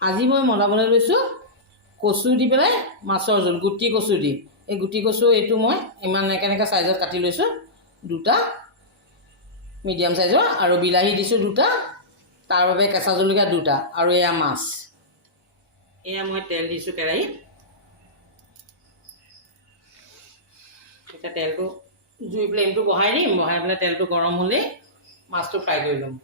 আজি মই বনাবলৈ লৈছোঁ কচু দি পেলাই মাছৰ জোল, গুটি কচু দি। এই গুটি কচু এইটো মই ইমান এনেকৈ চাইজত কাটি লৈছোঁ, দুটা মিডিয়াম চাইজৰ, আৰু বিলাহী দিছোঁ দুটা, তাৰ বাবে কেঁচা জলকীয়া দুটা, আৰু এয়া মাছ। এয়া মই তেল দিছোঁ কেৰাহীত। এতিয়া তেলটো জুই ফ্লেমটো বঢ়াই দিম, বঢ়াই পেলাই তেলটো গৰম হ'লেই মাছটো ফ্ৰাই কৰি ল'ম।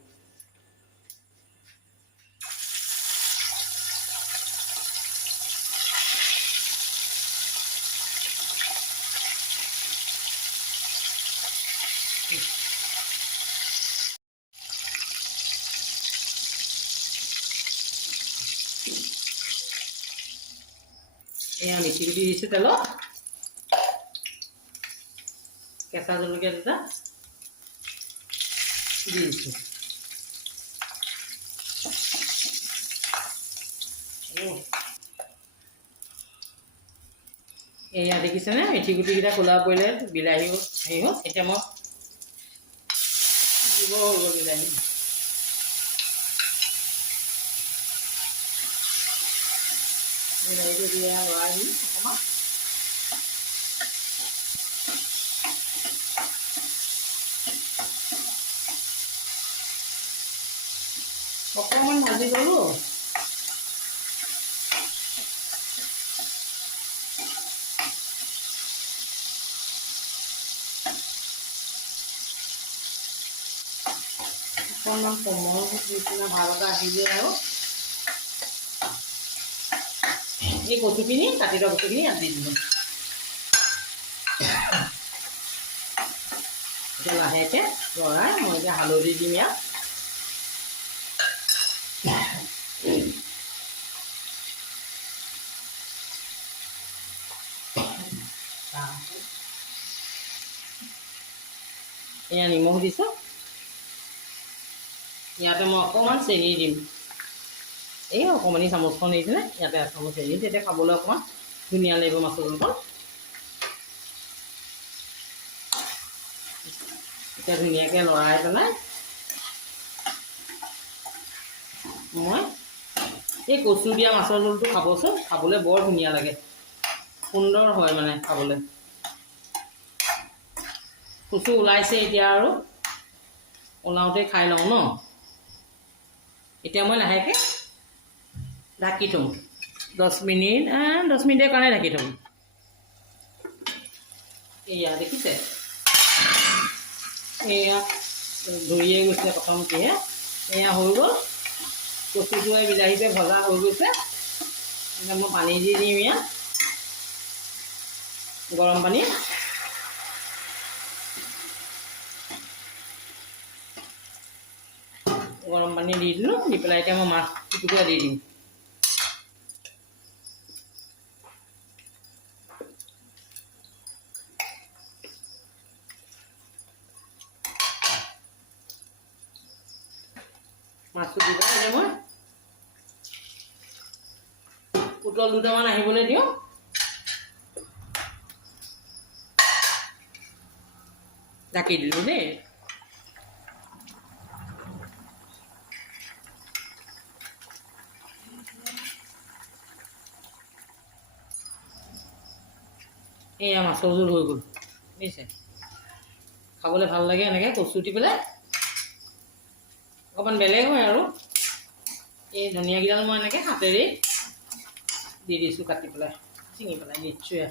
এয়া মিঠি গুটি দিছোঁ তেলত, কেঁচা জলকীয়া দুটা দি দিছোঁ। এয়া দেখিছেনে মিঠি গুটিকেইটা ক'লা পৰিলে, বিলাহীও হেৰি হ'ল। এতিয়া মই দিব হৈ গ'ল বিলাহী। বিলাহীটো দিয়া লৰাই দিম অকণমান। অকণমান ভাজি ল'লোঁ। অকণমান কোমল নিচিনা ভাৱ এটা আহিলে আৰু এই কচুখিনি, কাটি লোৱা কচুখিনি ইয়াত দি দিলোঁ। এতিয়া লাহেকৈ লৰাই মই এতিয়া হালধি দিম ইয়াত। এয়া নিমখ দিছোঁ। ইয়াতে মই অকণমান চেনি দিম, এই অকণমানি চামুচখন দিছিলে, ইয়াতে এচামুচ চেনি, তেতিয়া খাবলৈ অকণমান ধুনীয়া লাগিব মাছৰ জোলকণ। এতিয়া ধুনীয়াকৈ লৰাই পেলাই মই এই কচু দিয়া মাছৰ জোলটো খাবচোন, খাবলৈ বৰ ধুনীয়া লাগে, সুন্দৰ হয় মানে খাবলৈ। কচু ওলাইছে এতিয়া, আৰু ওলাওঁতে খাই লওঁ ন। এতিয়া মই লাহেকৈ ঢাকি থ'ম, 10 মিনিটৰ কাৰণে ঢাকি থ'ম। এয়া দেখিছে, এয়া ধৰিয়ে গৈছে প্ৰথমতেহে, এয়া হৈ গ'ল। কচুটোৱে বিলাহীটোৱে ভজা হৈ গৈছে। এতিয়া মই পানী দি দিম ইয়াত, গৰম পানী। গৰম পানী দি দিলোঁ, দি পেলাই এতিয়া মই মাছ টুকুৰা দি দিম। মাছটো দি পেলাই এতিয়া মই উতল দুটামান আহিবলৈ দিওঁ। ঢাকি দিলোঁ দেই। এয়া মাছৰ জোল হৈ গ'ল, বুজিছে। খাবলৈ ভাল লাগে এনেকৈ কচু দি পেলাই, অকণমান বেলেগ হয় আৰু। এই ধনিয়াকেইডাল মই এনেকৈ হাতেৰেই দি দিছোঁ, কাটি পেলাই, ছিঙি পেলাই নিশ্চয়।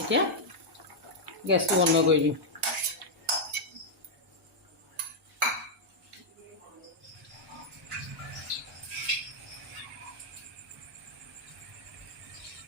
এতিয়া গেছটো বন্ধ কৰি দিম।